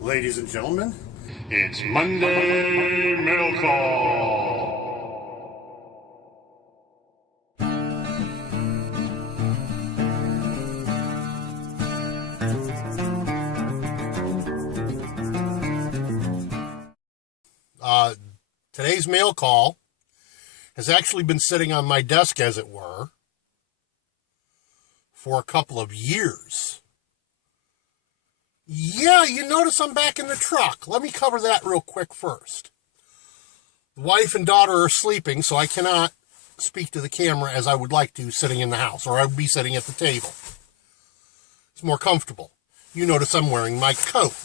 Ladies and gentlemen, it's Monday Mail Call. Today's mail call has actually been sitting on my desk, as it were, for a couple of years. Yeah, you notice I'm back in the truck. Let me cover that real quick first. The wife and daughter are sleeping, so I cannot speak to the camera as I would like to sitting in the house, or I would be sitting at the table. It's more comfortable. You notice I'm wearing my coat.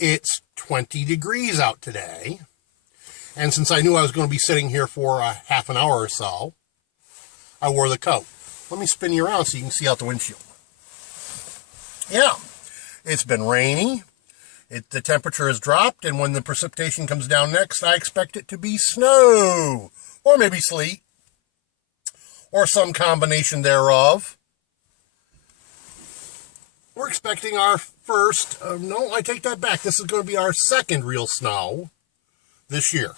It's 20 degrees out today, and since I knew I was going to be sitting here for a half an hour or so, I wore the coat. Let me spin you around so you can see out the windshield. Yeah. It's been rainy, the temperature has dropped, and when the precipitation comes down next, I expect it to be snow, or maybe sleet, or some combination thereof. We're expecting our first, no, I take that back, this is going to be our second real snow this year.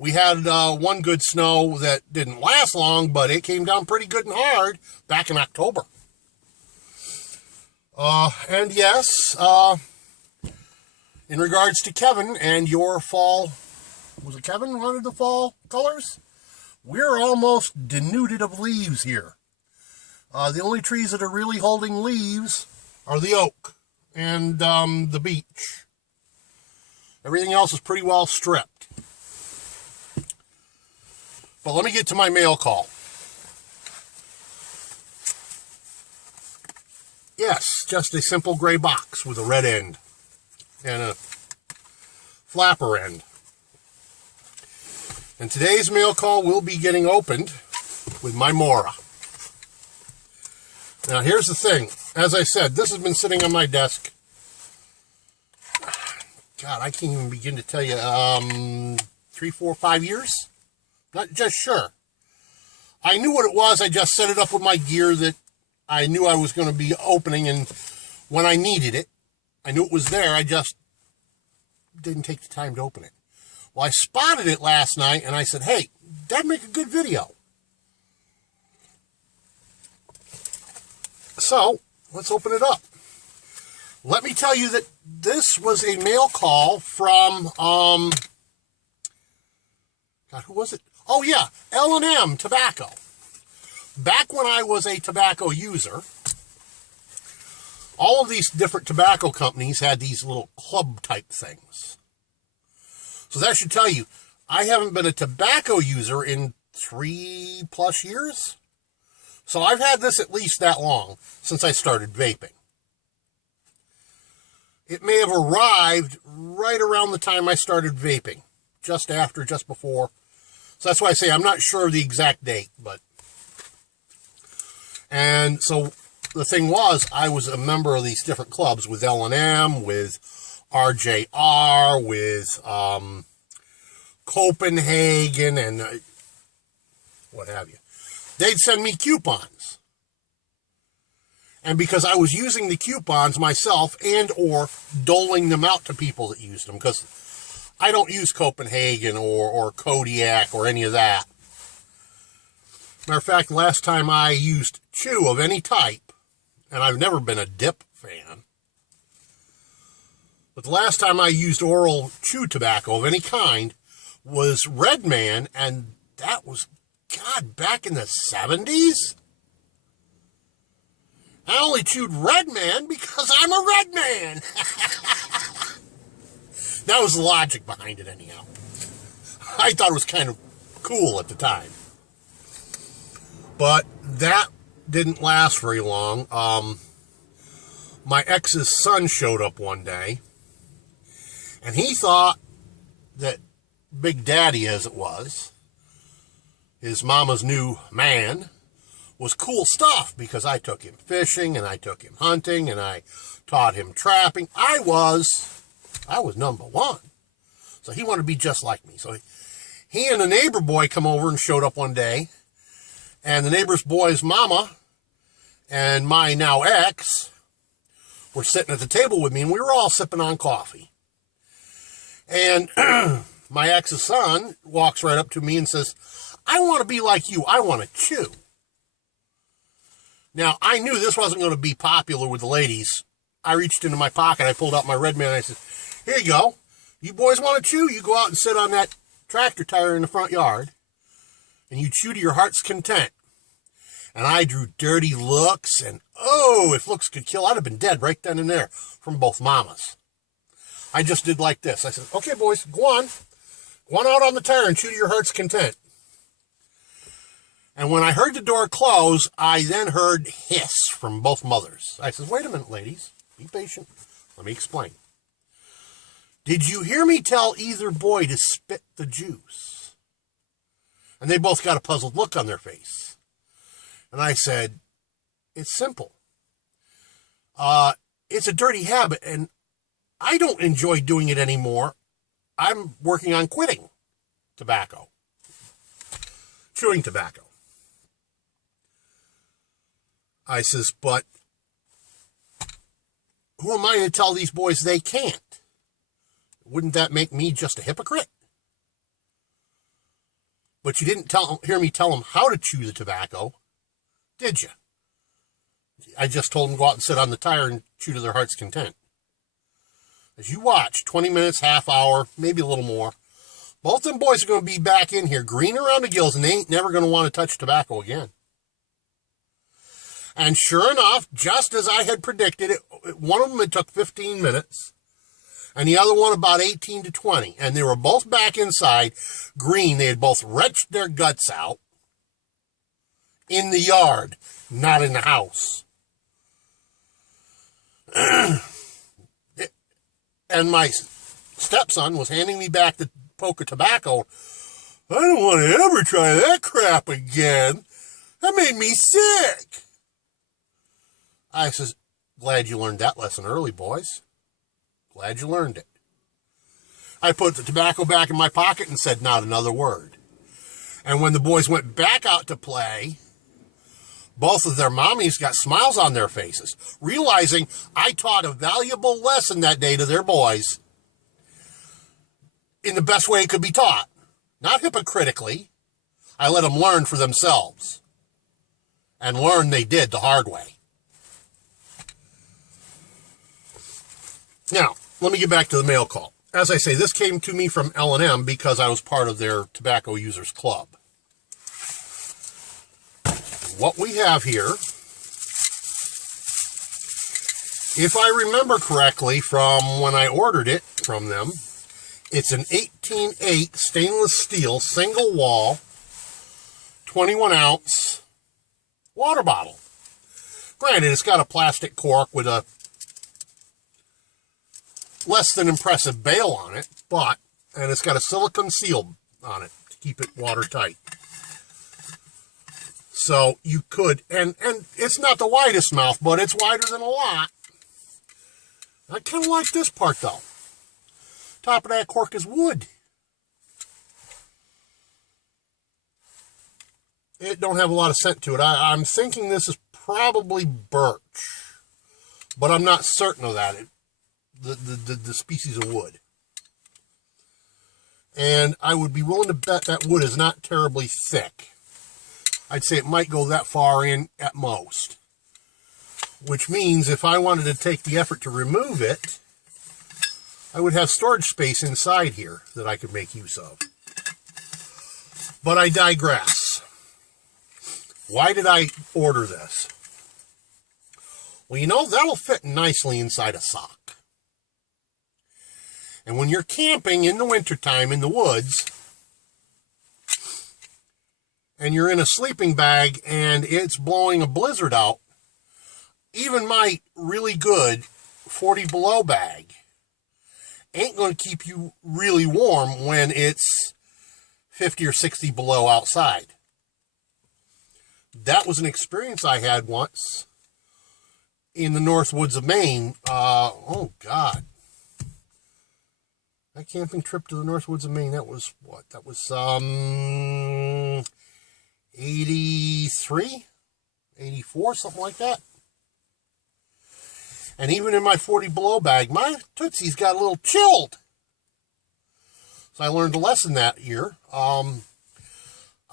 We had one good snow that didn't last long, but it came down pretty good and hard back in October. And yes, in regards to Kevin and your fall, was it Kevin who wanted the fall colors? We're almost denuded of leaves here. The only trees that are really holding leaves are the oak and the beech. Everything else is pretty well stripped. But let me get to my mail call. Yes, just a simple gray box with a red end and a flapper end. And today's mail call will be getting opened with my Mora. Now here's the thing. As I said, this has been sitting on my desk. God, I can't even begin to tell you, 3, 4, 5 years? Not just sure. I knew what it was. I just set it up with my gear that I knew I was going to be opening, and when I needed it, I knew it was there, I just didn't take the time to open it. Well, I spotted it last night, and I said, hey, that'd make a good video. So, let's open it up. Let me tell you that this was a mail call from, God, who was it? Oh, yeah, L&M Tobacco. Back when I was a tobacco user, all of these different tobacco companies had these little club type things. So that should tell you, I haven't been a tobacco user in 3+ years. So I've had this at least that long since I started vaping. It may have arrived right around the time I started vaping, just after, just before. So that's why I say I'm not sure of the exact date, but. And so the thing was, I was a member of these different clubs with L&M, with RJR, with Copenhagen, and what have you. They'd send me coupons. And because I was using the coupons myself and or doling them out to people that used them, because I don't use Copenhagen or Kodiak or any of that. Matter of fact, last time I used chew of any type, and I've never been a dip fan, but the last time I used oral chew tobacco of any kind was Redman, and that was, God, back in the 70s? I only chewed Redman because I'm a Redman. That was the logic behind it anyhow. I thought it was kind of cool at the time. But that didn't last very long. My ex's son showed up one day, and he thought that Big Daddy, as it was, his mama's new man, was cool stuff because I took him fishing and I took him hunting and I taught him trapping. I was number one. So he wanted to be just like me. So he and the neighbor boy come over and showed up one day. And the neighbor's boy's mama and my now ex were sitting at the table with me, and we were all sipping on coffee. And my ex's son walks right up to me and says, I want to be like you. I want to chew. Now, I knew this wasn't going to be popular with the ladies. I reached into my pocket, I pulled out my Red Man, and I said, here you go. You boys want to chew? You go out and sit on that tractor tire in the front yard, and you chew to your heart's content. And I drew dirty looks, and oh, if looks could kill, I'd have been dead right then and there from both mamas. I just did like this. I said, okay, boys, go on. Go on out on the tire and chew to your heart's content. And when I heard the door close, I then heard hiss from both mothers. I said, wait a minute, ladies. Be patient. Let me explain. Did you hear me tell either boy to spit the juice? And they both got a puzzled look on their face. And I said, it's simple. It's a dirty habit, and I don't enjoy doing it anymore. I'm working on quitting tobacco. Chewing tobacco. I says, but who am I to tell these boys they can't? Wouldn't that make me just a hypocrite? But you didn't hear me tell them how to chew the tobacco, did you? I just told them to go out and sit on the tire and chew to their heart's content. As you watch, 20 minutes, half hour, maybe a little more, both them boys are going to be back in here, green around the gills, and they ain't never going to want to touch tobacco again. And sure enough, just as I had predicted, one of them it took 15 minutes, and the other one about 18 to 20. And they were both back inside, green. They had both retched their guts out in the yard, not in the house. And my stepson was handing me back the poke of tobacco. I don't want to ever try that crap again. That made me sick. I says, glad you learned that lesson early, boys. Glad you learned it. I put the tobacco back in my pocket and said not another word. And when the boys went back out to play, both of their mommies got smiles on their faces, realizing I taught a valuable lesson that day to their boys in the best way it could be taught. Not hypocritically. I let them learn for themselves. And learn they did the hard way. Now, let me get back to the mail call. As I say, this came to me from L&M because I was part of their tobacco users club. What we have here, if I remember correctly from when I ordered it from them, it's an 18-8 stainless steel single wall 21-ounce water bottle. Granted, it's got a plastic cork with a less than impressive bail on it, and it's got a silicone seal on it to keep it watertight. So you could, and it's not the widest mouth, but it's wider than a lot. I kind of like this part though. Top of that cork is wood. It don't have a lot of scent to it. I'm thinking this is probably birch, but I'm not certain of that. The species of wood. And I would be willing to bet that wood is not terribly thick. I'd say it might go that far in at most. Which means if I wanted to take the effort to remove it, I would have storage space inside here that I could make use of. But I digress. Why did I order this? Well, you know, that'll fit nicely inside a sock. And when you're camping in the wintertime in the woods, and you're in a sleeping bag and it's blowing a blizzard out, even my really good 40 below bag ain't going to keep you really warm when it's 50 or 60 below outside. That was an experience I had once in the North Woods of Maine. Oh, God. That camping trip to the North Woods of Maine, that was what? That was 83, 84, something like that. And even in my 40 below bag, my Tootsies got a little chilled. So I learned a lesson that year.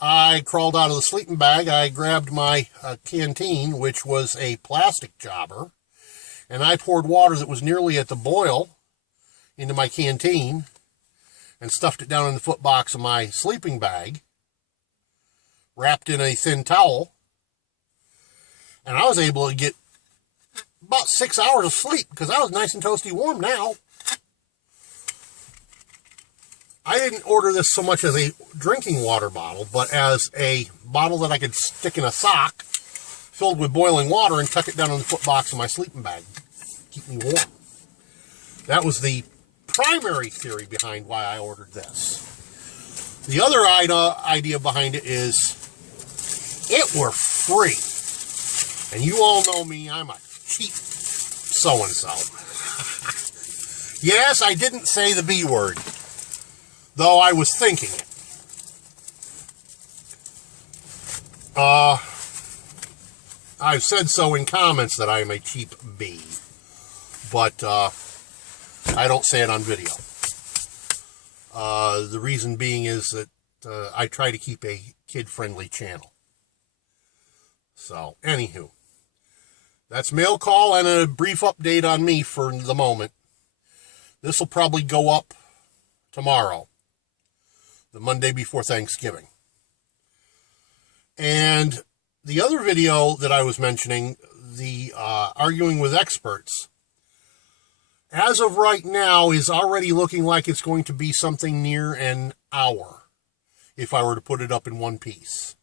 I crawled out of the sleeping bag. I grabbed my canteen, which was a plastic jobber, and I poured water that was nearly at the boil into my canteen and stuffed it down in the foot box of my sleeping bag, wrapped in a thin towel, and I was able to get about 6 hours of sleep because I was nice and toasty warm now. I didn't order this so much as a drinking water bottle, but as a bottle that I could stick in a sock filled with boiling water and tuck it down in the foot box of my sleeping bag. Keep me warm. That was the primary theory behind why I ordered this. The other idea behind it is it were free. And you all know me, I'm a cheap so-and-so. Yes, I didn't say the B word, though I was thinking it. I've said so in comments that I am a cheap B, but I don't say it on video. The reason being is that I try to keep a kid-friendly channel. So, anywho, that's mail call and a brief update on me for the moment. This will probably go up tomorrow, the Monday before Thanksgiving. And the other video that I was mentioning, the arguing with experts, as of right now is already looking like it's going to be something near an hour if I were to put it up in one piece.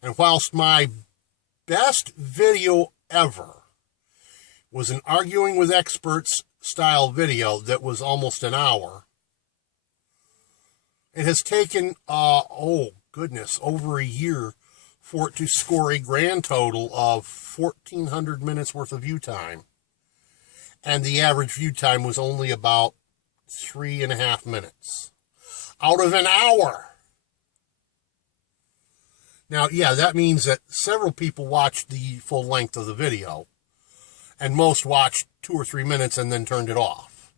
And whilst my best video ever was an arguing with experts style video that was almost an hour, it has taken, over a year for it to score a grand total of 1,400 minutes worth of view time. And the average view time was only about 3.5 minutes out of an hour. Now, yeah, that means that several people watched the full length of the video, and most watched 2 or 3 minutes and then turned it off.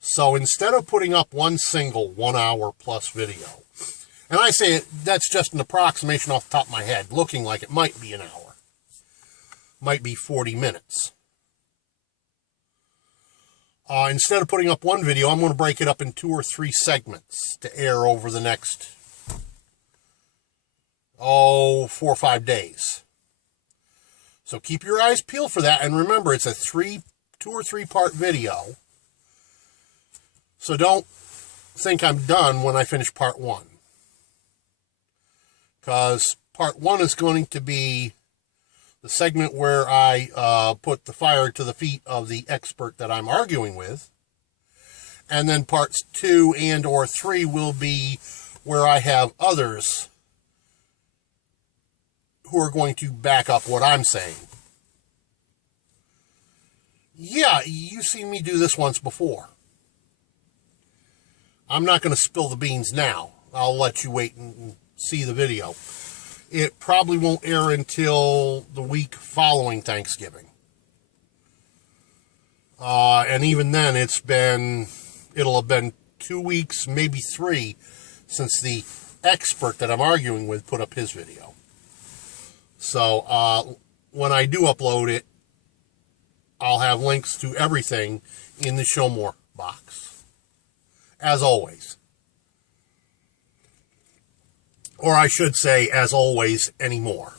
So instead of putting up one single 1 hour plus video, and I say that's just an approximation off the top of my head, looking like it might be an hour, might be 40 minutes. Instead of putting up one video, I'm going to break it up in 2 or 3 segments to air over the next 4 or 5 days. So keep your eyes peeled for that, and remember, it's a 2 or 3 part video. So don't think I'm done when I finish part 1. Because part 1 is going to be the segment where I put the fire to the feet of the expert that I'm arguing with. And then parts 2 and or 3 will be where I have others who are going to back up what I'm saying. Yeah, you've seen me do this once before. I'm not going to spill the beans now. I'll let you wait and see the video. It probably won't air until the week following Thanksgiving. And even then, it'll have been 2 weeks, maybe 3, since the expert that I'm arguing with put up his video. So, when I do upload it, I'll have links to everything in the Show More box. As always. Or I should say, as always, anymore.